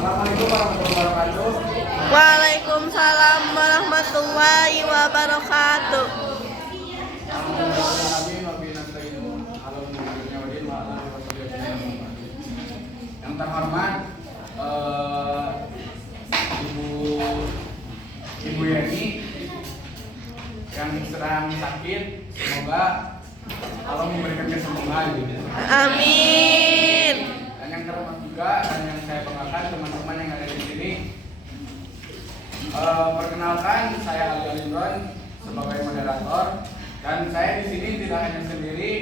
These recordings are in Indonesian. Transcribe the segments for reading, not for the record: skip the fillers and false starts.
Assalamualaikum warahmatullahi wabarakatuh. Waalaikumsalam warahmatullahi wabarakatuh. Yang terhormat Ibu Yeni yang sedang sakit, semoga Allah memberikan kesembuhan. Amin. Dan yang terhormat juga dan yang saya banggakan teman-teman yang ada di sini. Perkenalkan, saya Ali Alindron sebagai moderator, dan saya di sini tidak hanya sendiri.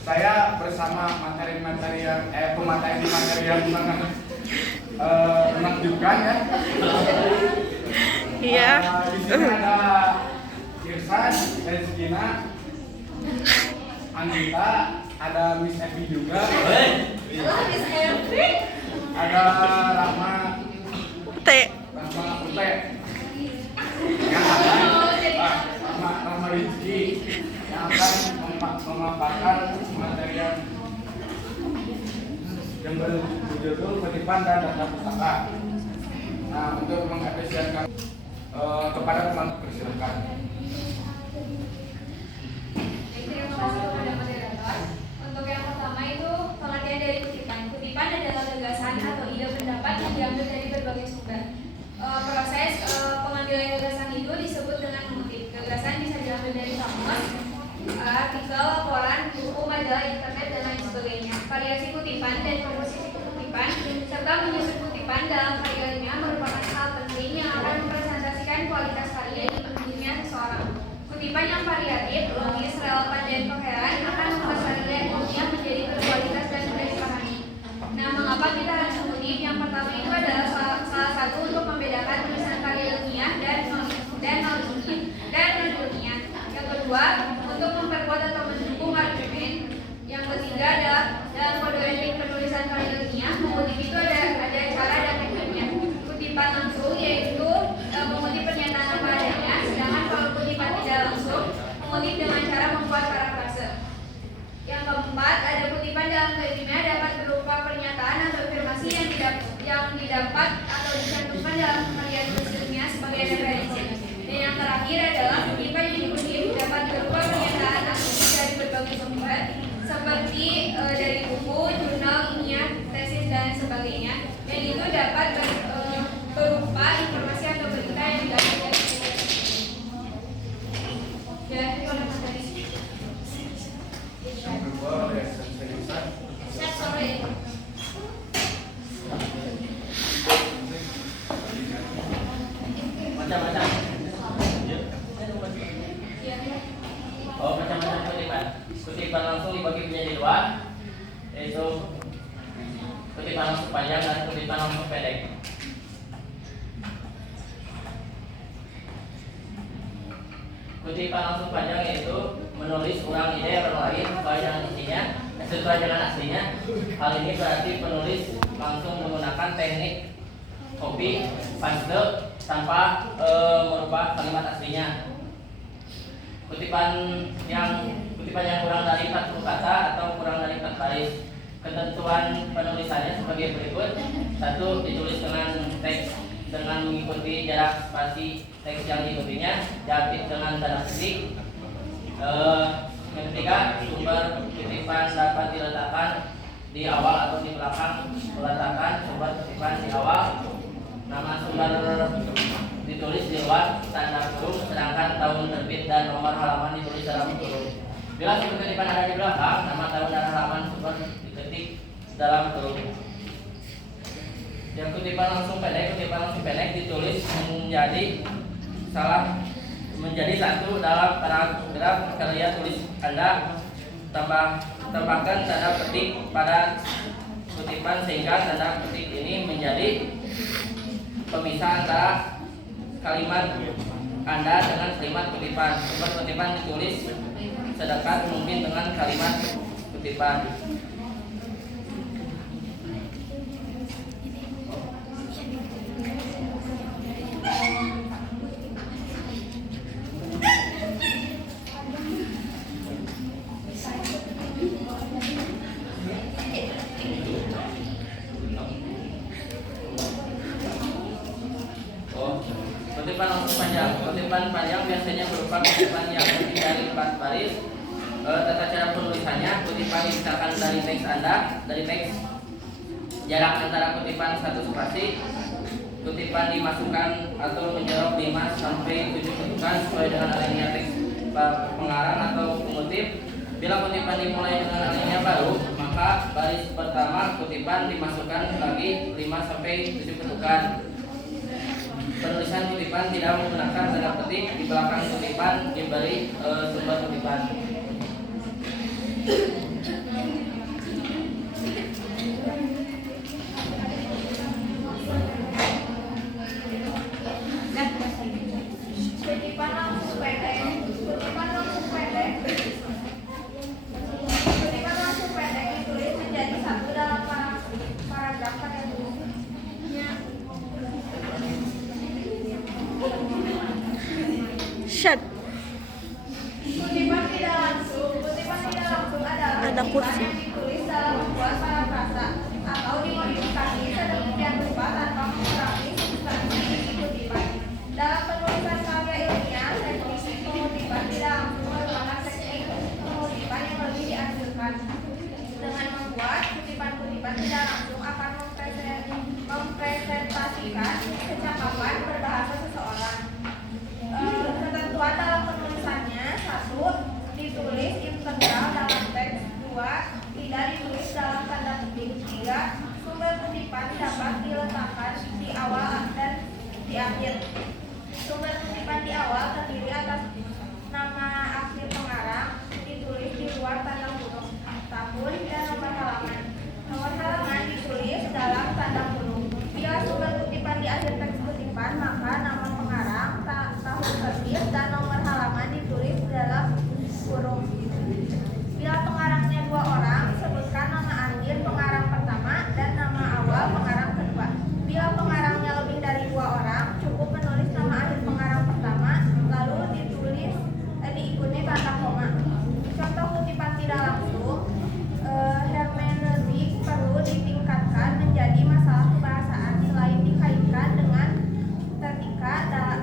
Saya bersama materi-materi yang pemateri-materi yang menakjubkan ya. Iya. Di sini ada Irsan dan Gina, Anggita, ada Miss Evi juga. Ada Rahma T. Ute. Yang akan Rahma Rizky yang akan memaparkan materi yang berjudul kutipan dan data pustaka. Nah, untuk mengapresiasikan kepada teman, persilakan. Terima kasih kepada moderator. Untuk yang pertama itu pengertian dari kutipan. Kutipan adalah gagasan atau ide pendapat yang diambil dari berbagai sumber. Proses pengambilan gagasan itu disebut dengan mengutip. Gagasan bisa diambil dari kamus, artikel, laporan, buku, majalah, internet, dan lain sebagainya. Variasi kutipan dan komposisi kutipan serta menyusun kutipan dalam karyanya merupakan hal penting yang akan mempresentasikan kualitas karya di pentingnya seseorang. Kutipan yang variatif, logis, relevan, dan koheran akan membuat karya ilmiah menjadi berkualitas dan mudah dipahami. Nah, mengapa kita harus mengutip? Yang pertama itu adalah salah satu untuk membedakan tulisan karya ilmiah dan non-ilmiah. Yang kedua, untuk memperkuat atau mendukung argumen. Yang ketiga adalah dalam kode etik penulisan karya ilmiah, mengutip itu ada cara dan tekniknya. Kutipan langsung yaitu mengutip pernyataan apa adanya, sedangkan kalau kutipan tidak langsung, mengutip dengan cara membuat parafrase. Yang keempat, ada kutipan dalam karya ilmiah dapat berupa pernyataan atau afirmasi yang didapat atau dicantumkan dalam karya tulis ilmiah sebagai referensi. Dan yang terakhir adalah kutipan yang dikutip dapat berupa pernyataan asumsi dari berbagai sumber seperti dari buku, jurnal ilmiah, tesis dan sebagainya. Dan itu dapat berupa informasi atau berita yang didapat dari Yang kedua oleh Irsan. sore. Macam-macam. Oh, macam-macam kutipan. Kutipan langsung dibagi menjadi dua, yaitu kutipan langsung panjang dan kutipan langsung pendek. Kutipan langsung panjang yaitu menulis ulang ide orang lain sesuai dengan aslinya. Hal ini berarti penulis langsung menggunakan teknik copy paste tanpa merubah kalimat aslinya. Kutipan yang kurang dari 40 kata atau kurang dari 4 baris. Ketentuan penulisannya sebagai berikut. 1. Ditulis dengan teks dengan mengikuti jarak spasi teks yang diikutinya, diapit dengan tanda ketik. Yang ketiga, sumber kutipan dapat diletakkan di awal atau di belakang. Meletakkan sumber kutipan di awal. Nama sumber ditulis di luar tanda kurung, sedangkan tahun terbit dan nomor halaman ditulis dalam kurung. Bila sumber kutipan ada di belakang, nama tahun dan halaman sumber diketik dalam kurung. Yang kutipan langsung pendek ditulis menjadi satu dalam paragraf karya tulis Anda. Tambahkan tanda petik pada kutipan sehingga tanda petik ini menjadi pemisah antara kalimat Anda dengan kalimat kutipan. Sumber kutipan ditulis sedekat mungkin dengan kalimat kutipan. kutipan langsung panjang. Kutipan panjang biasanya berupa kutipan yang lebih dari 4 baris. Tata cara penulisannya, kutipan misalkan dari teks Anda, dari teks jarak antara kutipan 1 spasi. Kutipan dimasukkan atau menjorok 5 sampai 7 ketukan sesuai dengan alinea teks pengarang atau pengutip. Bila kutipan dimulai dengan alinea baru, maka baris pertama kutipan dimasukkan lagi 5 sampai 7 ketukan. Penulisan kutipan tidak menggunakan tanda petik. Di belakang kutipan diberi sumber kutipan. Kutipan langsung pendek. Kutipan langsung pendek. Kutipan langsung pendek ditulis menjadi satu dalam paragraf pada bukunya. Shut. Kutipan tidak langsung adalah Ada kursi. yang ditulis dalam membuat parafrasa atau dimodifikasi sedemikian rupa tanpa mengurangi substansi isi kutipan. Dalam penulisan karya ilmiah, teknik pengutipan tidak langsung merupakan teknik pengutipan yang lebih dianjurkan. Dengan membuat kutipan-kutipan tidak langsung akan mempresentasikan kecakapan berbahasa seseorang. Ketentuan dalam penulisannya: 1. Ditulis integral dalam teks. 2. Tidak ditulis dalam tanda petik. 3. Sumber kutipan dapat diletakkan di awal dan di akhir. Sumber kutipan di awal terdiri atas nama akhir pengarang, ditulis di luar tanda kurung, tahun, dan nomor halaman. Nomor halaman ditulis dalam tanda kurung. Bila sumber kutipan di akhir teks kutipan, maka nama pengarang, tahun terbit, dan nomor halaman ditulis dalam kurung. Bila pengarangnya 2 orang, sebutkan nama akhir pengarang pertama dan nama awal pengarang kedua. Bila pengarangnya lebih dari 2 orang, cukup menulis nama akhir pengarang pertama, lalu diikuti tanda koma. Contoh kutipan tidak langsung, hermeneutik perlu ditingkatkan menjadi masalah kebahasaan selain dikaitkan dengan tetika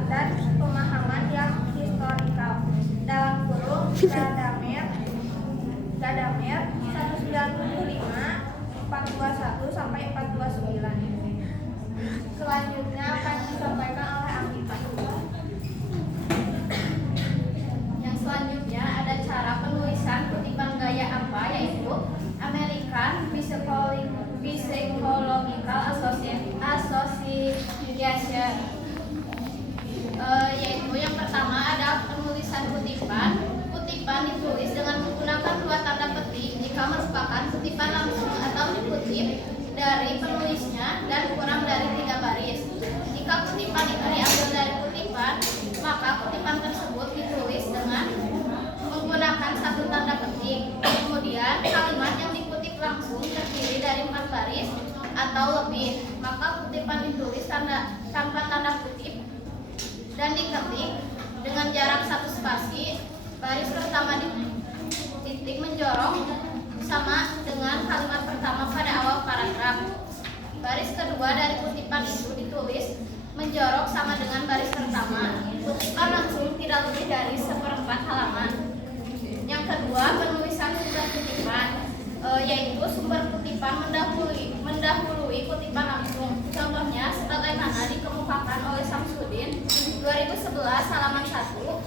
dan pemahaman yang historikal. Dalam kurung Gadamer 1975 421 sampai 429. Selanjutnya akan disampaikan oleh Anggita. Yang selanjutnya ada cara penulisan kutipan gaya apa, yaitu American Psychological Association. Yaitu yang pertama ada penulisan kutipan. Kutipan ditulis dengan menggunakan 2 tanda petik jika merupakan kutipan langsung atau dikutip dari penulisnya dan kurang dari 3 baris. Jika kutipan itu diambil dari kutipan, maka kutipan tersebut ditulis dengan menggunakan 1 tanda petik. Kemudian kalimat yang dikutip langsung terdiri dari 4 baris atau lebih, maka kutipan ditulis tanpa tanda kutip dan diketik dengan jarak 1 spasi. Baris pertama di titik menjorok sama dengan kalimat pertama pada awal paragraf. Baris kedua dari kutipan itu ditulis menjorok sama dengan baris pertama. Kutipan langsung tidak lebih dari 1/4 halaman. Yang kedua, penulisan sumber kutipan, yaitu sumber kutipan mendahului kutipan langsung. Contohnya sebagaimana dikemukakan oleh Samsudin 2011 halaman 1,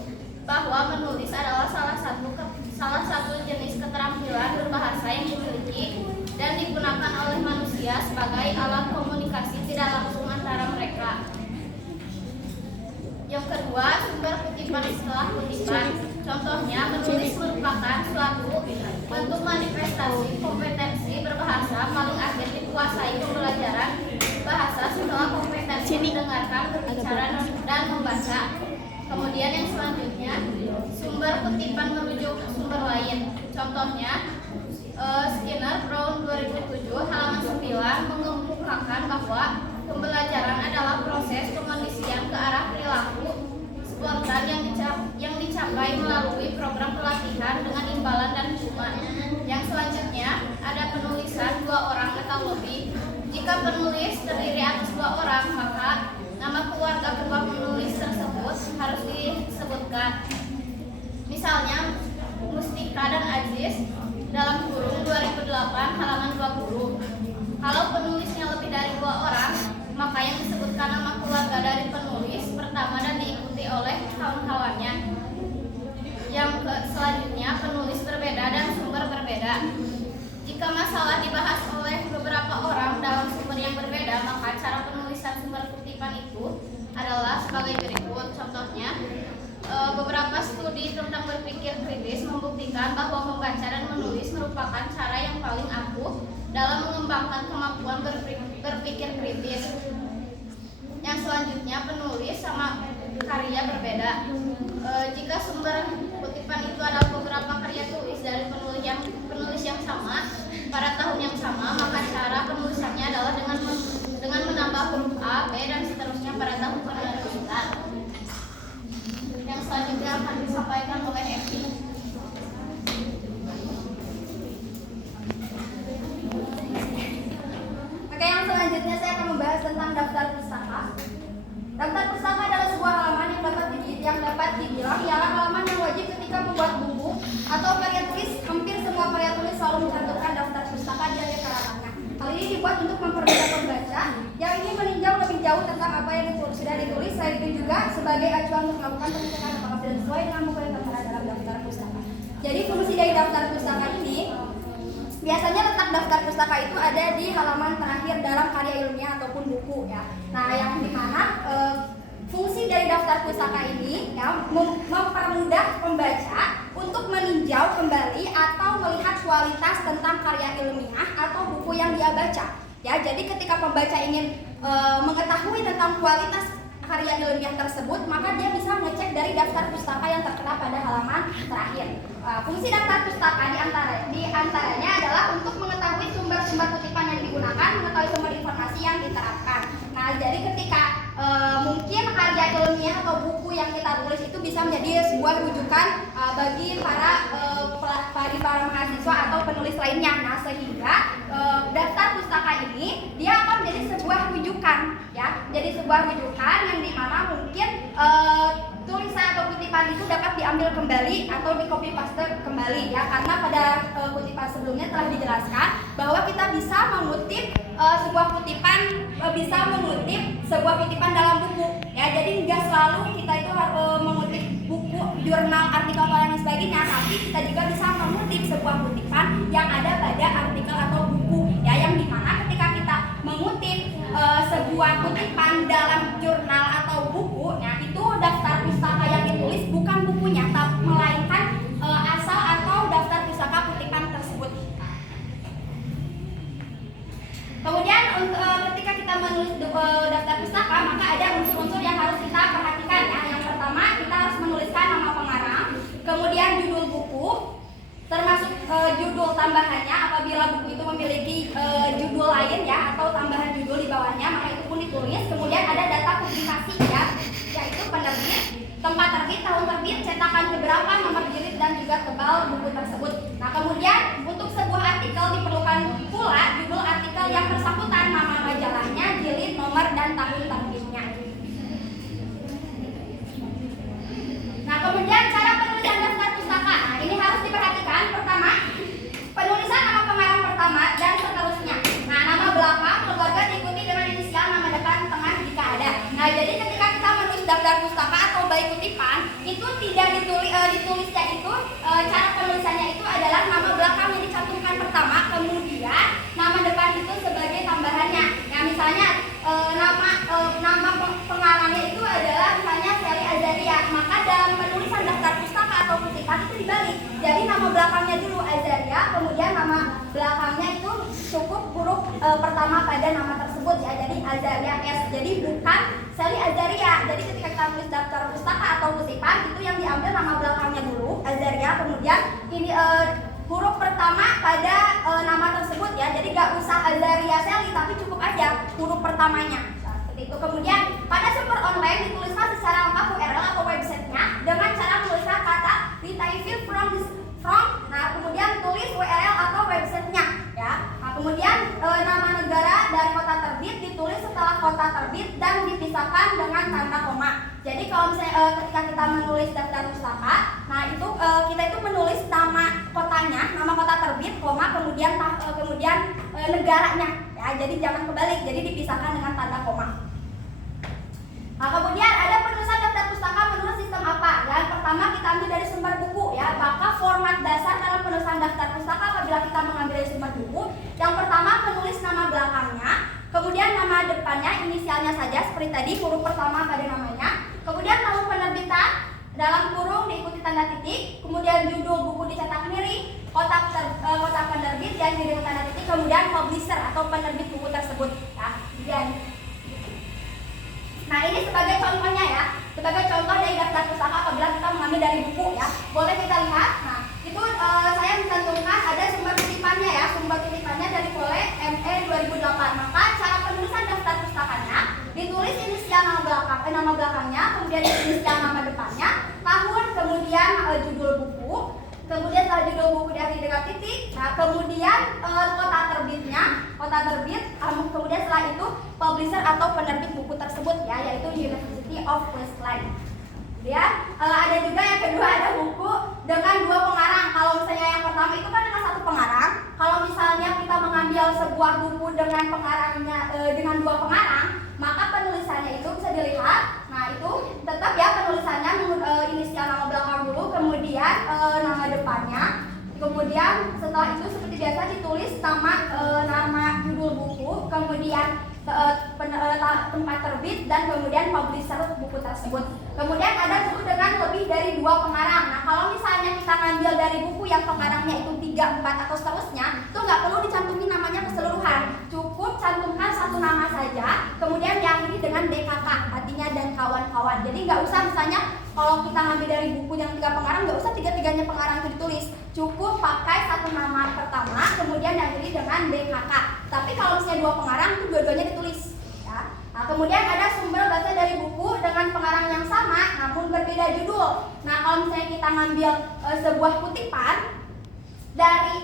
bahwa menulis adalah salah satu jenis keterampilan berbahasa yang dimiliki dan digunakan oleh manusia sebagai alat komunikasi tidak langsung antara mereka. Yang kedua, sumber kutipan setelah kutipan. Contohnya, menulis merupakan suatu bentuk manifestasi kompetensi berbahasa paling akhir dikuasai pembelajaran bahasa setelah kompetensi mendengarkan, berbicara, dan membaca. Kemudian yang selanjutnya, sumber kutipan merujuk ke sumber lain. Contohnya, Skinner Brown 2007 halaman 9 mengemukakan bahwa pembelajaran adalah proses pengondisian ke arah perilaku spontan yang dicapai melalui program pelatihan dengan imbalan dan hukuman. Yang selanjutnya, ada penulisan 2 orang atau lebih. Jika penulis terdiri atas 2 orang, maka nama keluarga kedua penulis tersebut pertama dan diikuti oleh kawan-kawannya. Yang selanjutnya, penulis berbeda dan sumber berbeda. Jika masalah dibahas oleh beberapa orang dalam sumber yang berbeda, maka cara penulisan sumber kutipan itu adalah sebagai berikut. Contohnya, beberapa studi tentang berpikir kritis membuktikan bahwa membaca dan menulis merupakan cara yang paling ampuh dalam mengembangkan kemampuan berpikir kritis. Yang selanjutnya, penulis sama karya berbeda. Jika sumber kutipan itu adalah beberapa karya tulis dari penulis yang sama pada tahun yang sama, maka cara penulisannya adalah dengan menambah huruf A, B, dan seterusnya pada tahun penerbitan. Yang selanjutnya akan disampaikan oleh Evi. Oke, yang selanjutnya saya akan membahas tentang daftar pustaka. Daftar pustaka adalah sebuah halaman yang dapat dibilang ialah halaman yang wajib ketika membuat buku atau karya tulis. Hampir semua karya tulis selalu mencantumkan daftar pustaka di akhir karangannya. Hal ini dibuat untuk mempermudah pembaca yang ingin meninjau lebih jauh tentang apa yang sudah ditulis. Selain itu juga sebagai acuan untuk melakukan pengecekan apakah sudah sesuai dengan buku yang tertera dalam daftar pustaka. Jadi fungsi dari daftar pustaka ini, biasanya letak daftar pustaka itu ada di halaman terakhir dalam karya ilmiah ataupun buku ya. Nah, yang dimana fungsi dari daftar pustaka ini ya, mempermudah pembaca untuk meninjau kembali atau melihat kualitas tentang karya ilmiah atau buku yang dia baca. Ya, jadi ketika pembaca ingin mengetahui tentang kualitas karya ilmiah tersebut, maka dia bisa mengecek dari daftar pustaka yang tertera pada halaman terakhir. Fungsi daftar pustaka di antaranya adalah untuk mengetahui sumber-sumber kutipan yang digunakan, mengetahui sumber informasi yang diterapkan. Nah, jadi ketika mungkin karya ilmiah atau buku yang kita tulis itu bisa menjadi sebuah rujukan bagi para mahasiswa atau penulis lainnya. Nah, sehingga daftar pustaka ini dia akan menjadi sebuah rujukan ya. Jadi sebuah rujukan yang dimana mungkin tulisan atau kutipan itu dapat diambil kembali atau di copy paste kembali ya, karena pada kutipan sebelumnya telah dijelaskan bahwa kita bisa mengutip sebuah kutipan dalam buku ya. Jadi nggak selalu kita itu mengutip buku, jurnal, artikel dan sebagainya, tapi kita juga bisa mengutip sebuah kutipan yang ada pada artikel atau buku ya, yang dimana ketika kita mengutip sebuah kutipan dalam jurnal atau buku, nah itu daftar pustaka yang ditulis bukan bukunya, tapi melainkan asal atau daftar pustaka kutipan tersebut. Kemudian ketika kita menulis daftar pustaka, maka ada unsur-unsur yang harus kita perhatikan ya. Yang pertama, kita harus menuliskan nama pengarang, kemudian judul buku, termasuk judul tambahannya apabila buku itu memiliki judul lain ya, atau tambahan judul di bawahnya, maka itu pun ditulis. Kemudian ada data publikasi ya, yaitu penerbit, tempat terbit, tahun terbit, cetakan keberapa, nomor jilid, dan juga tebal buku tersebut. Nah, kemudian untuk sebuah artikel diperlukan pula judul artikel yang bersangkutan, nama majalahnya, jilid, nomor, dan tahun terbitnya. Nah, kemudian cara penulisan daftar pustaka. Nah, ini harus diperhatikan. Pertama, penulisan nama pengarang pertama dan seterusnya. Nah, nama belakang keluarga diikuti dengan inisial, nama depan, tengah jika ada. Nah, jadi ketika kita menulis daftar pustaka atau baik kutipan, itu tidak ditulisnya itu cara penulisannya itu adalah nama belakang yang dicantumkan pertama, kemudian nama depan itu sebagai tambahannya. Nah, misalnya nama pengarangnya itu adalah misalnya Sally Azaria, maka dalam penulisan daftar pustaka atau kutipan itu dibalik. Jadi nama belakangnya dulu Azaria, kemudian nama belakangnya itu cukup huruf pertama pada nama tersebut ya. Jadi Azaria S. Jadi bukan Sally Azaria. Jadi ketika kita tulis daftar pustaka atau kutipan itu yang diambil nama belakangnya dulu Azaria, kemudian ini huruf pertama pada nama tersebut ya. Jadi gak usah Azaria Sally, tapi cukup aja huruf pertamanya. Seperti itu. Kemudian pada sumber online dituliskan secara lengkap URL atau websitenya dengan cara menuliskan kata retrieve from. Nah, kemudian tulis URL atau websitenya ya. Nah, kemudian nama negara dari kota terbit ditulis setelah kota terbit dan dipisahkan dengan tanda koma. Jadi kalau misalnya ketika kita menulis daftar pustaka, nah itu kita itu menulis nama kotanya, nama kota terbit, koma, kemudian negaranya ya. Jadi jangan kebalik, jadi dipisahkan dengan tanda koma. Nah, kemudian ada penulisan nama depannya, inisialnya saja seperti tadi, huruf pertama pada namanya. Kemudian tahun penerbitan, dalam kurung diikuti tanda titik. Kemudian judul buku dicetak miring, kotak penerbit dan dengan tanda titik. Kemudian publisher atau penerbit buku tersebut. Nah, ini sebagai contohnya ya, sebagai contoh dari daftar pustaka apabila kita mengambil dari buku ya. Boleh kita lihat. Nah, itu saya mencantumkan ada sumber kutipannya ya. Sumber kutipannya dari Pole ME 2008. Maka cara penulisan daftar pustakanya ditulis inisial nama belakangnya, kemudian inisial nama depannya, tahun, kemudian judul buku, kemudian setelah judul buku diakhiri dengan titik, nah kemudian kota terbitnya, kota terbit, kemudian setelah itu publisher atau penerbit buku tersebut ya, yaitu University of Queensland. Kemudian ada juga yang kedua, ada buku dengan dua pengarang. Kalau misalnya yang pertama itu kan dengan satu pengarang. Kalau misalnya kita mengambil sebuah buku dengan pengarangnya dengan dua pengarang, maka penulisannya itu bisa dilihat. Nah, itu tetap ya penulisannya inisial nama belakang dulu, kemudian nama depannya. Kemudian setelah itu seperti biasa ditulis nama judul buku, kemudian tempat terbit dan kemudian publisher buku tersebut. Kemudian ada buku dengan lebih dari dua pengarang. Nah, kalau misalnya kita ngambil dari buku yang pengarangnya itu 3, 4 atau seterusnya, itu nggak perlu dicantumin namanya keseluruhan. Cukup cantumkan satu nama saja, kemudian diakhiri dengan DKK, artinya dan kawan-kawan. Jadi nggak usah misalnya kalau kita ngambil dari buku yang 3 pengarang, nggak usah 3-3-nya pengarang itu ditulis. Cukup pakai satu nama pertama, kemudian diakhiri dengan DKK. Tapi kalau misalnya 2 pengarang, itu dua-duanya ditulis. Ya. Nah, kemudian ada sumber baca dari buku dengan pengarang yang sama, namun berbeda judul. Nah, kalau misalnya kita ngambil sebuah kutipan dari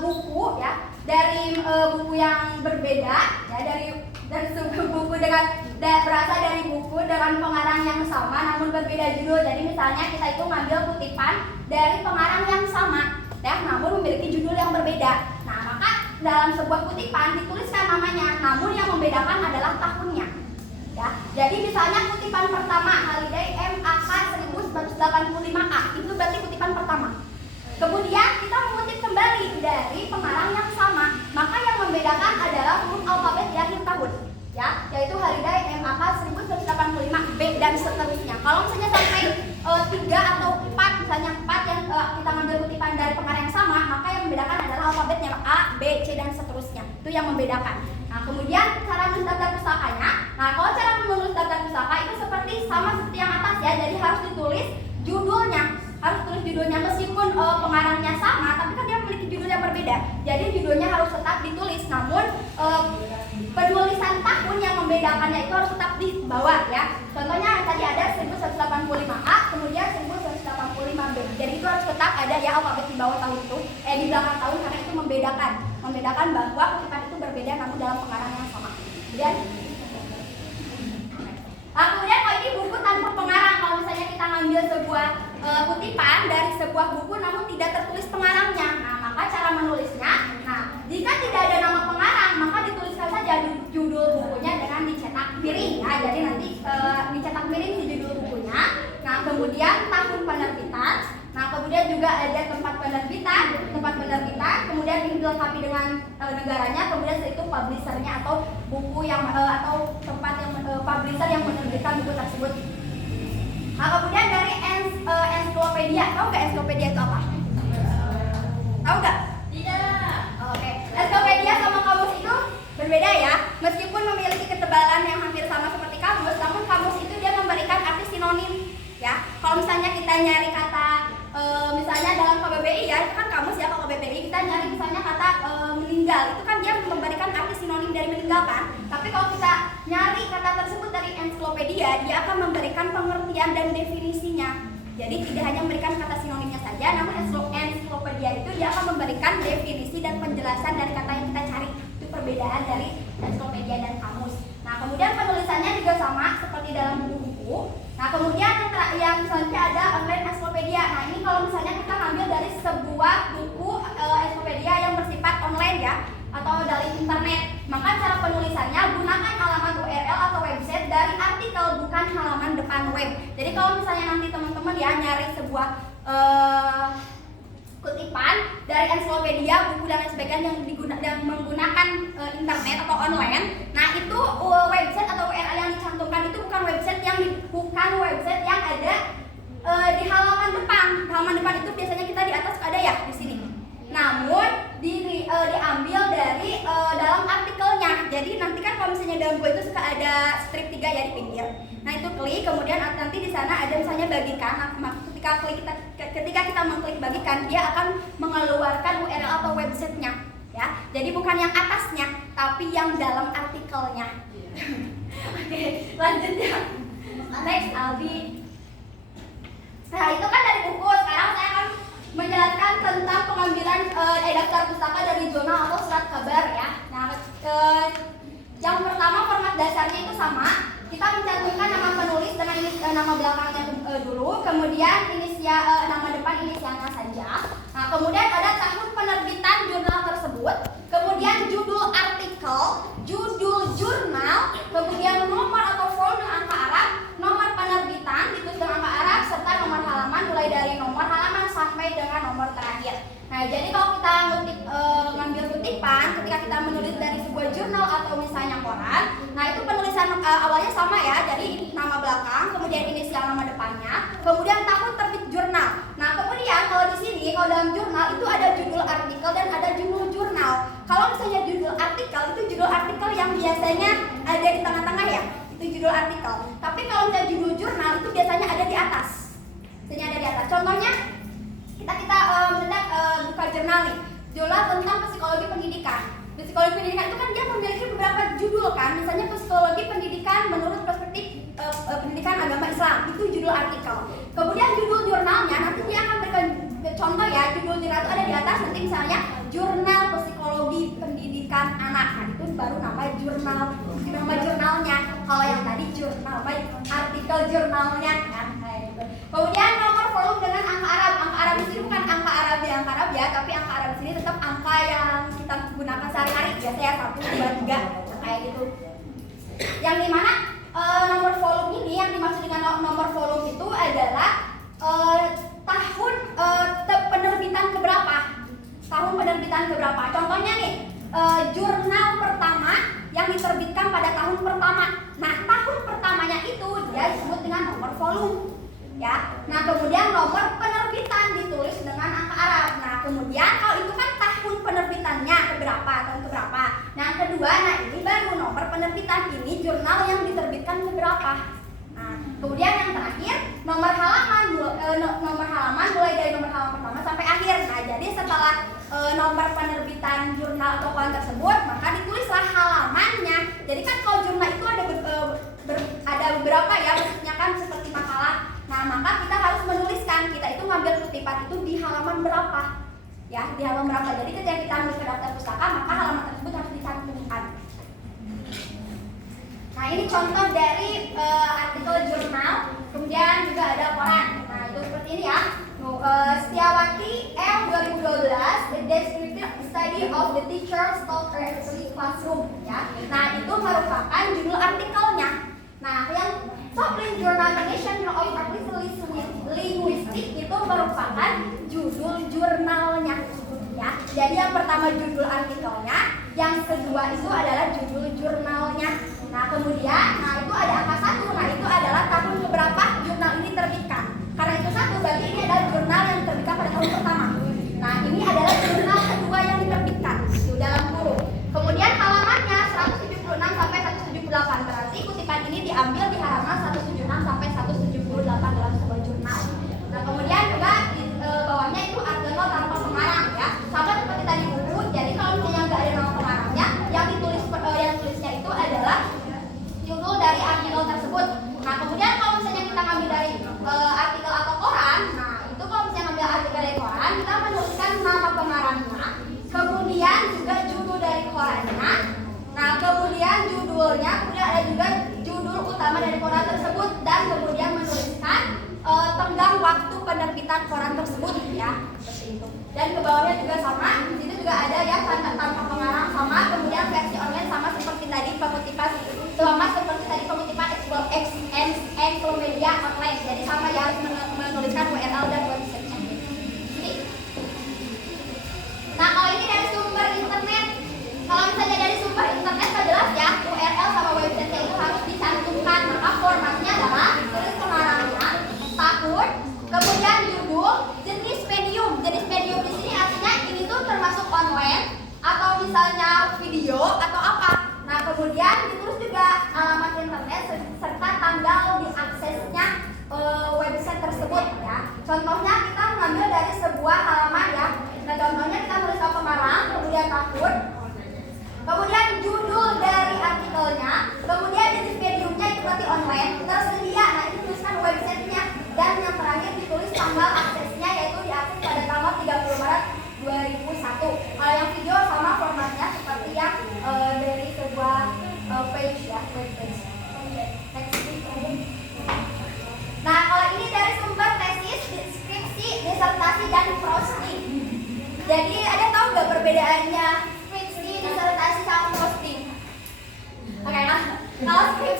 buku, ya, dari buku yang berbeda, ya, dari sebuah buku dengan berasal dari buku dengan pengarang yang sama namun berbeda judul. Jadi misalnya kita itu ngambil kutipan dari pengarang yang sama ya, namun memiliki judul yang berbeda. Nah, maka dalam sebuah kutipan dituliskan namanya, namun yang membedakan adalah tahunnya. Ya. Jadi misalnya kutipan pertama Haliday MAK 1985A, itu berarti kutipan pertama. Kemudian kita mengutip kembali dari pengarang yang sama, maka yang membedakan adalah huruf alfabet di akhir tahun. Ya, yaitu Haliday MAK 1985B dan seterusnya. Kalau misalnya sampai 3 atau 4, misalnya 4 yang kita ngambil kutipan dari pengarang yang sama, maka yang membedakan adalah alfabetnya A, B, C dan seterusnya. Itu yang membedakan. Nah, kemudian cara menulis daftar pustakanya. Nah, kalau cara menulis daftar pustaka itu sama seperti yang atas ya. Jadi harus ditulis judulnya. Harus tulis judulnya meskipun pengarangnya sama, tapi kan dia memiliki judul yang berbeda. Jadi judulnya harus tetap ditulis, namun penulisan tahun yang membedakannya itu harus tetap di bawah ya. Contohnya tadi ada 1985A, kemudian 1985B. Jadi itu harus tetap ada ya alfabet di bawah tahun itu, di belakang tahun, karena itu membedakan bahwa kutipan itu berbeda namun dalam pengarang yang sama. Kemudian kalau ini buku tanpa pengarang, kalau misalnya kita ngambil sebuah kutipan dari sebuah buku namun tidak tertulis pengarangnya, nah maka cara menulisnya, nah jika tidak ada nama pengarang maka dituliskan saja judul bukunya dengan dicetak miring ya. Jadi nanti dicetak miring di judul bukunya. Nah, kemudian tahun penerbitan. Nah, kemudian juga ada tempat penerbitan, kemudian dilengkapi dengan negaranya, kemudian setelah itu publishernya atau buku yang atau tempat yang publisher yang menerbitkan buku tersebut. Nah, kemudian dari ensiklopedia. Tahu nggak ensiklopedia itu apa? Tahu nggak? Tidak. Oke. Ensiklopedia sama kamus itu berbeda ya. Meskipun memiliki ketebalan yang hampir sama seperti kamus, namun kamus itu dia memberikan arti sinonim. Ya, kalau misalnya kita nyari kata misalnya dalam KBBI ya, itu kan kamus ya. Kalau KBBI kita nyari misalnya kata meninggal, itu kan dia memberikan arti sinonim dari meninggal kan. Tapi kalau kita nyari kata tersebut dari ensiklopedia, dia akan memberikan pengertian dan definisinya. Jadi tidak hanya memberikan kata sinonimnya saja, namun ensiklopedia itu dia akan memberikan definisi dan penjelasan dari kata yang kita cari. Itu perbedaan dari ensiklopedia dan kamus. Nah, kemudian penulisannya juga sama seperti dalam buku-buku. Nah, kemudian yang selanjutnya ada online ensiklopedia. Nah, ini kalau misalnya kita ngambil dari sebuah buku ensiklopedia yang bersifat online ya, atau dari internet, maka cara penulisannya gunakan halaman URL atau website dari artikel, bukan halaman depan web. Jadi kalau misalnya nanti teman-teman ya nyari sebuah kutipan dari ensiklopedia, buku dan lain sebagainya yang menggunakan internet atau online. Nah, itu website atau URL yang dicantumkan itu bukan website yang ada di halaman depan. Halaman depan itu biasanya kita di atas ada ya di sini. Namun diambil dari dalam artikelnya. Jadi nanti kan kalau misalnya dalam buku itu suka ada strip 3 ya di pinggir. Nah, itu klik, kemudian nanti di sana ada misalnya bagikan. Nah, ketika kita mengklik bagikan, dia akan mengeluarkan URL atau websitenya, ya. Jadi bukan yang atasnya, tapi yang dalam artikelnya. Oke, lanjut ya. Next, Aldi. Nah, itu kan dari buku. Sekarang saya akan menjelaskan tentang pengambilan daftar pustaka dari jurnal atau surat kabar, ya. Nah, yang pertama format dasarnya itu sama. Kita mencantumkan nama penulis dengan nama belakangnya dulu, kemudian nama depan inisialnya saja. Nah, kemudian ada tahun penerbitan jurnal tersebut, kemudian judul artikel, judul jurnal, kemudian nomor atau volume angka Arab, nomor penerbitan ditulis dengan angka Arab, serta nomor halaman mulai dari nomor halaman sampai dengan nomor terakhir. Nah, jadi kalau kita ngambil kutipan ketika kita menulis dari sebuah jurnal atau misalnya koran, nah itu penulisan awalnya sama ya, jadi nama belakang, kemudian inisial nama depannya, kemudian tahun terbit jurnal. Nah, kemudian kalau di sini kalau dalam jurnal itu ada judul artikel dan ada judul jurnal. Kalau misalnya judul artikel itu judul artikel yang biasanya ada di tengah-tengah ya, itu judul artikel. Tapi kalau misalnya judul jurnal itu biasanya ada di atas. Biasanya ada di atas. Contohnya kita buka jurnal nih, jurnal tentang psikologi pendidikan. Psikologi pendidikan itu kan dia memiliki beberapa judul kan, misalnya psikologi pendidikan menurut perspektif pendidikan agama Islam, itu judul artikel. Kemudian judul jurnalnya nanti dia akan berikan contoh ya, judul jurnal itu ada di atas, nanti misalnya jurnal psikologi pendidikan anak. Nah, itu baru nama jurnalnya. Kalau yang tadi jurnal artikel jurnalnya kan. Kemudian nomor volume dengan angka Arab. Angka Arab di sini bukan angka Arab ya, tapi angka Arab di sini tetap angka yang kita gunakan sehari-hari, biasa ya 1, 2, 3 kayak gitu. Yang dimana nomor volume ini, yang dimaksud dengan nomor volume itu adalah tahun penerbitan keberapa. Tahun penerbitan keberapa? Contohnya nih, jurnal pertama yang diterbitkan pada tahun pertama. Nah, tahun pertamanya itu dia disebut dengan nomor volume. Ya, nah kemudian nomor penerbitan ditulis dengan angka Arab. Nah, kemudian kalau itu kan tahun penerbitannya tahun keberapa. Nah, yang kedua, nah ini baru nomor penerbitan, ini jurnal yang diterbitkan keberapa. Nah, kemudian yang terakhir nomor halaman mulai dari nomor halaman pertama sampai akhir. Nah, jadi setelah nomor penerbitan jurnal atau koran tersebut, maka ditulislah halamannya. Jadi kan kalau jurnal itu ada beberapa ya, maksudnya kan seperti makalah. Nah, maka kita harus menuliskan, kita itu ngambil kutipan itu di halaman berapa. Ya, di halaman berapa. Jadi ketika kita menulis ke daftar pustaka, maka halaman tersebut harus dicantumkan. Nah, ini contoh dari artikel jurnal, kemudian juga ada koran. Nah, itu seperti ini ya. Setiawati L 2012, The Descriptive Study of the Teacher's Talk Early Classroom. Ya. Nah, itu merupakan judul artikelnya. Nah, yang Soplin Journal International of Linguistic itu merupakan judul jurnalnya. Ya, jadi yang pertama judul artikelnya, yang kedua itu adalah judul jurnalnya. Nah, kemudian, itu ada angka 1. Nah, itu adalah tahun keberapa jurnal ini terbitkan. Karena itu 1, berarti ini adalah jurnal yang diterbitkan pada tahun pertama. Nah, ini adalah jurnal kedua yang diterbitkan. Itu dalam kurung. Kemudian halamannya 176 sampai 178. Berarti kutipan ini diambil di halaman 176 sampai 178 dalam sebuah jurnal. Nah, kemudian juga di bawahnya itu artikel tanpa pengarang ya. Sama seperti tadi buku. Jadi kalau misalnya nggak ada nama pengarangnya, yang tulisnya itu adalah judul dari artikel tersebut. Nah, kemudian kalau misalnya kita ngambil dari artikel atau koran, nah itu kalau misalnya ngambil artikel dari koran, kita menuliskan nama pengarangnya, kemudian juga judul dari korannya. Nah, kemudian judulnya, kemudian ada juga judul utama dari koran tersebut, dan kemudian menuliskan tenggang waktu penerbitan koran tersebut ya, seperti itu. Dan ke bawahnya juga sama, di situ juga ada ya tanpa pengarang sama, kemudian versi online sama seperti tadi pengutipan ensiklopedia online. Jadi sama ya, harus menuliskan URL dan website.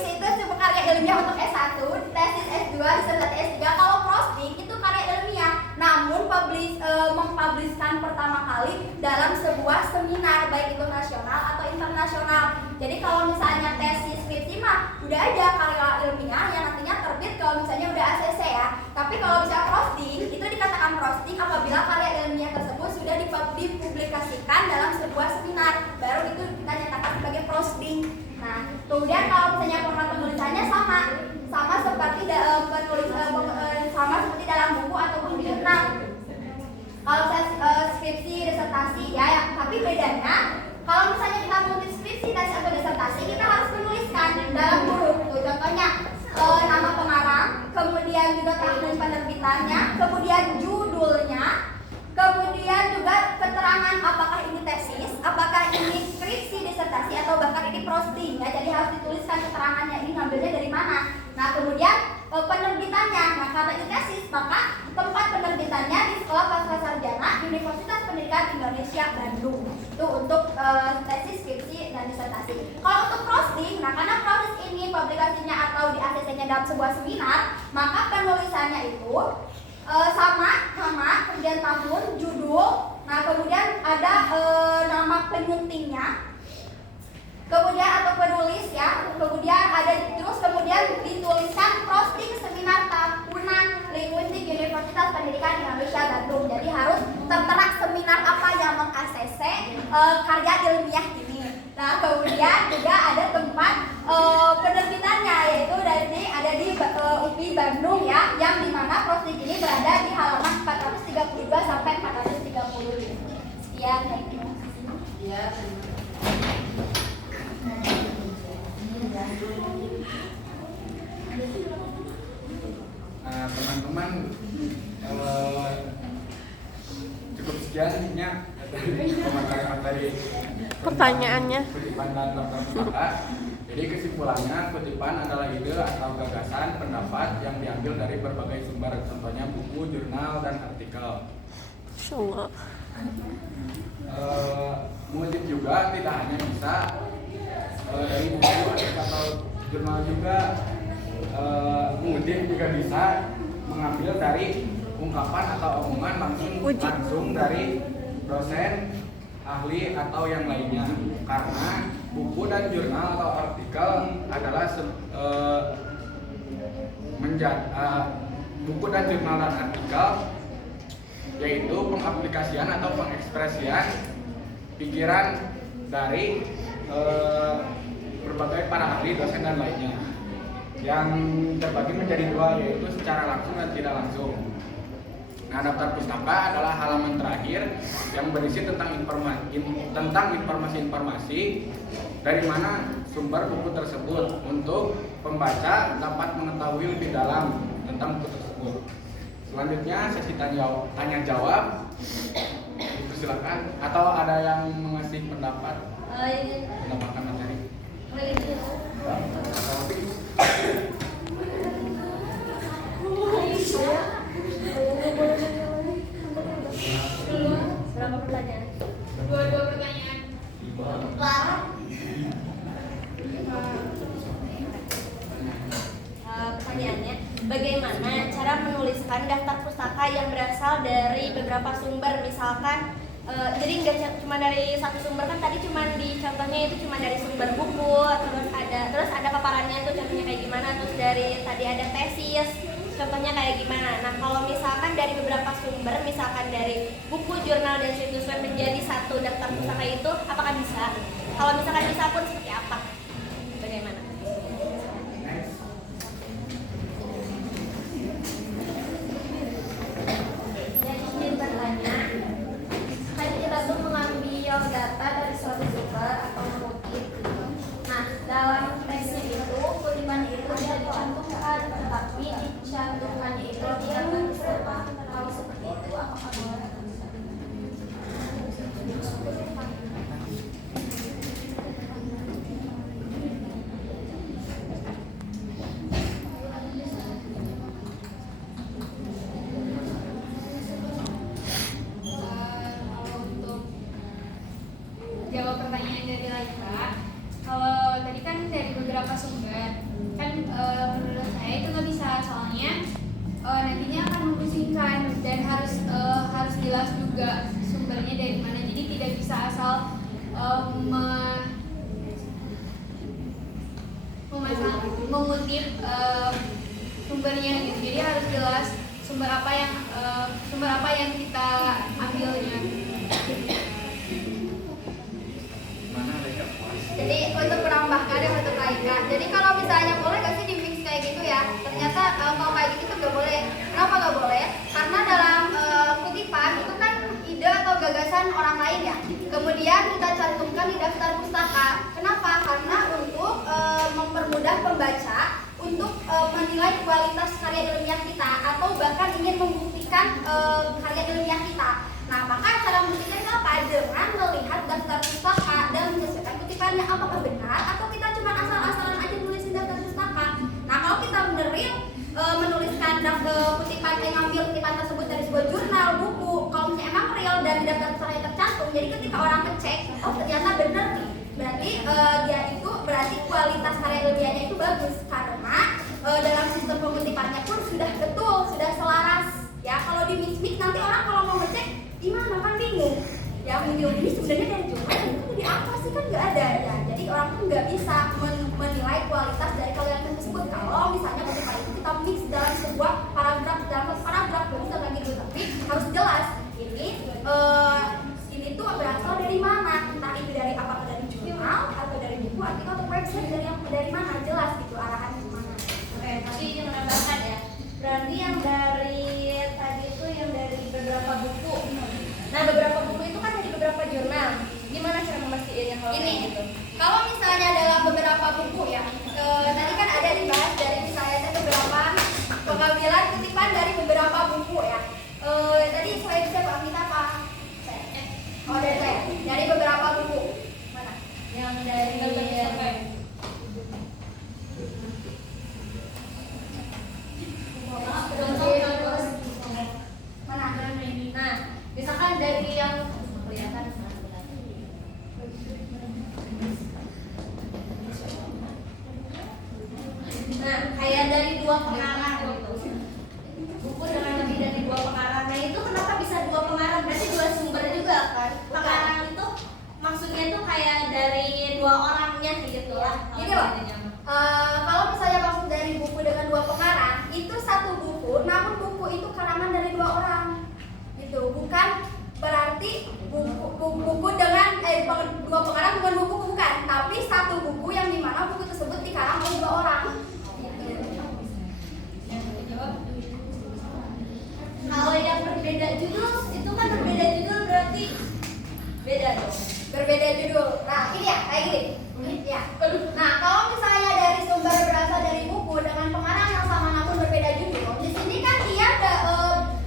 skripsi itu cuma karya ilmiah untuk S1, tesis S2, disertasi S3. Kalau posting itu karya ilmiah, namun mempublishkan pertama kali dalam sebuah seminar baik itu nasional atau internasional. Jadi kalau misalnya tesis skripsi mah udah ada karya ilmiah yang nantinya terbit kalau misalnya udah ACC ya. Tapi kalau misalnya posting itu dikatakan posting apabila karya ilmiah tersebut sudah dipublikasikan dalam sebuah seminar, baru itu kita nyatakan sebagai posting. Nah, kemudian kalau misalnya format penulisannya sama seperti sama seperti dalam buku ataupun di jurnal. Kalau skripsi, disertasi ya, tapi bedanya kalau misalnya kita menulis skripsi, tesis atau disertasi kita harus menuliskan dalam huruf. Tuh, contohnya nama pengarang, kemudian juga tahun penerbitannya, kemudian judulnya, kemudian juga keterangan apakah ini tesis, apakah ini skripsi, disertasi atau bahkan ini posting ya. Jadi harus dituliskan keterangannya ini ngambilnya dari mana. Nah, kemudian penerbitannya. Nah, karena itu tesis, maka tempat penerbitannya di Sekolah Pasca Sarjana Universitas Pendidikan Indonesia Bandung. Itu untuk tesis, skripsi dan disertasi. Kalau untuk posting, nah karena proses ini publikasinya atau di ACC-nya dalam sebuah seminar, maka penulisannya itu sama, kemudian tahun, judul, nah kemudian ada nama penyuntingnya, kemudian atau penulis ya, kemudian ada terus kemudian dituliskan posting seminar tahunan linguistik Universitas Pendidikan Indonesia Bandung. Jadi harus tertera seminar apa yang meng-ACC karya ilmiah ini. Nah kemudian juga ada tempat penerbitannya, yaitu ada di UPI Bandung ya, yang dimana posting ini berada di halaman 432 sampai 430. Sekian, terima kasih. Ya. Nah, teman-teman, cukup sekian materi Pertanyaannya. kutipan dan daftar pustaka. Jadi kesimpulannya, kutipan adalah ide atau gagasan, pendapat yang diambil dari berbagai sumber, contohnya buku, jurnal, dan artikel. Insyaallah. Mengutip juga tidak hanya bisa dari buku atau jurnal juga, mengutip juga bisa mengambil dari ungkapan atau omongan langsung dari dosen, ahli atau yang lainnya. Karena buku dan jurnal atau artikel adalah buku dan jurnal dan artikel yaitu pengaplikasian atau pengekspresian pikiran dari berbagai para ahli, dosen dan lainnya, yang terbagi menjadi dua, yaitu secara langsung dan tidak langsung. Nah, daftar pustaka adalah halaman terakhir yang berisi tentang informasi-informasi dari mana sumber buku tersebut untuk pembaca dapat mengetahui lebih dalam tentang buku tersebut. Selanjutnya sesi tanya jawab. Silakan, atau ada yang mengasih pendapat? Pendapatkan materi. Berapa pertanyaan? Dua pertanyaan. Pertanyaannya, bagaimana cara menuliskan daftar pustaka yang berasal dari beberapa sumber, misalkan jadi nggak cuma dari satu sumber, kan tadi cuma di contohnya itu cuma dari sumber buku, terus ada paparannya tuh contohnya kayak gimana, terus dari tadi ada tesis contohnya kayak gimana. Nah kalau misalkan dari beberapa sumber, misalkan dari buku, jurnal, dan situs web menjadi satu daftar pustaka itu apakah bisa? Kalau misalkan bisa pun seperti apa? Bagaimana? Data dari suatu sumber atau mengutip gitu. Nah, dalam teksnya itu kutipan itu tidak dicantumkan, tetapi dicantumkannya itu dia berupa. Kalau seperti itu apakah boleh? soalnya nantinya akan mempusingkan dan harus jelas juga sumbernya dari mana. Jadi tidak bisa asal mengutip sumbernya gitu. Jadi harus jelas sumber apa yang kita ambilnya. Jadi untuk menambahkan dan untuk Laika, jadi kalau misalnya boleh gak sih di mix kayak gitu ya? Ternyata kalau kayak gitu tuh gak boleh. Kenapa gak boleh? Karena dalam kutipan itu kan ide atau gagasan orang lain ya. Kemudian kita cantumkan di daftar pustaka. Kenapa? Karena untuk mempermudah pembaca untuk menilai kualitas karya ilmiah kita atau bahkan ingin membuktikan karya ilmiah kita. Nah, maka cara membuktikannya apa? Dengan melihat daftar pustaka dan menyesuaikan kutipannya apakah benar atau kita cuma asal-asalan aja nulisin daftar pustaka. Nah, kalau kita benerin menuliskan kutipan ngambil kutipan tersebut dari sebuah jurnal, buku, kalau misalnya emang real dan di daftar pustaka yang tercantum, jadi ketika orang ngecek, oh ternyata benar nih, berarti dia itu berarti kualitas karya ilmiahnya itu bagus karena dalam sistem pengutipannya pun sudah betul, sudah selaras. Ya, kalau di mix nanti orang kalau mau ngecek gimana kan bingung. Ya, bingung ini sebenarnya dari jurnal itu dari apa sih kan nggak ada ya. Jadi orang pun nggak bisa menilai kualitas dari karya tersebut kalau misalnya kutipan itu kita mix dalam sebuah paragraf nggak bisa lagi gitu, tapi harus jelas ini tuh berasal dari mana, entah itu dari apakah dari jurnal atau dari buku artikel atau website dari mana, jelas gitu arahannya kemana. Oke, tapi yang menambahkan ya. Berarti yang dari tadi itu yang dari beberapa buku. Nah, beberapa buku itu kan dari beberapa jurnal. Gimana cara memastikannya kalau Ini gitu? kalau misalnya dalam beberapa buku ya, tadi kan ada dibahas dari misalnya ada beberapa pengambilan kutipan dari beberapa buku ya. Tadi saya bisa Pak minta apa? Oh dari saya, dari beberapa buku. Mana? Yang dari Mana? Nah, misalkan dari yang kelihatan nah, kayak dari dua pengarang gitu. Buku dengan lebih dari dua pengarang. Nah, itu kenapa bisa dua pengarang? Berarti dua sumber juga kan? Pengarang itu maksudnya itu kayak dari dua orangnya gitu lah. Gini loh. Kalau misalnya maksud dari buku dengan dua pengarang, itu satu buku, namun buku itu karangan dari dua orang, gitu. Bukan berarti buku dengan dua pengarang bukan buku bukan, tapi satu buku yang dimana buku tersebut dikarang oleh dua orang. Kalau yang berbeda judul itu kan berbeda judul berarti beda dong. Berbeda judul. Nah, ini ya, kayak gini. Ya. Nah, kalau misalnya dari sumber berasal dari buku dengan pengarang yang sama namun berbeda judul, di sini kan dia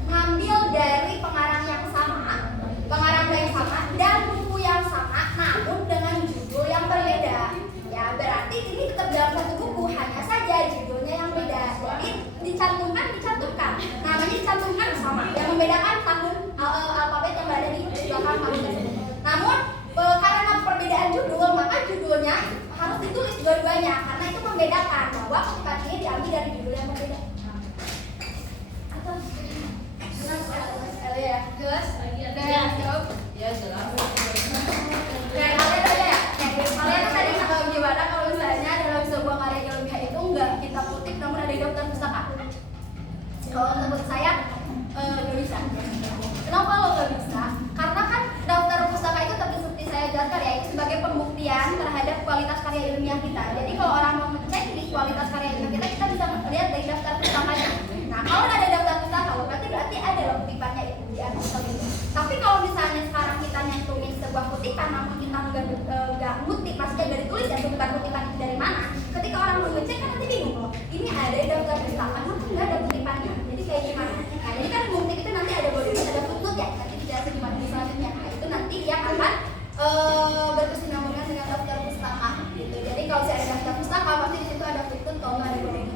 ngambil dari pengarang yang sama dan buku yang sama namun dengan judul yang berbeda. Ya, berarti ini tetap dalam satu buku, hanya saja judulnya yang beda. Jadi dicantumkan. Namanya dicantumkan sama. Yang membedakan tahun alfabet yang berada di belakang namun karena perbedaan judul, maka judulnya harus ditulis dua-duanya karena itu membedakan bahwa kutipan ini diambil dari judul yang berbeda. Atau ya, jelas? Dan jawab. Ya jelas. Dan kalian aja ya. Kalian tadi gimana kalau misalnya dalam sebuah karya ilmiah itu enggak kita kutip namun ada di daftar pustaka? Kalau menurut saya nggak bisa. Kenapa lo nggak bisa? Karena kan daftar pustaka itu seperti saya jelaskan ya, itu sebagai pembuktian terhadap kualitas karya ilmiah kita. Jadi kalau orang mau ngecek di kualitas karya ilmiah kita bisa melihat dari daftar pustakanya. Nah, kalau ada daftar pustaka, berarti ada loh kutipannya itu di artikel itu. Tapi kalau misalnya sekarang kita nyantumin sebuah kutipan, namun kita nggak ngutip, maksudnya nggak ditulis ya bukan kutipan itu dari mana. Ketika orang mau ngecek kan nanti bingung loh. Ini ada di daftar pustaka, namun nggak ada kutipannya. Jadi kayak gimana? Nah, jadi kan ngutip itu nanti ada bonus, ada footnote ya. Nanti dijelasin gimana di selanjutnya. Nah, itu nanti dia akan berkesinambungan dengan daftar pustaka. Gitu. Jadi kalau saya ada daftar pustaka, pasti di situ ada footnote kalau nggak ada bonus.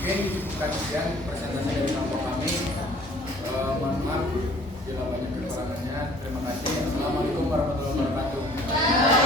Oke, cukupkan sekian presentasi dari kelompok kami. Mohon maaf bila banyak kekurangannya. Terima kasih. Assalamualaikum warahmatullahi wabarakatuh.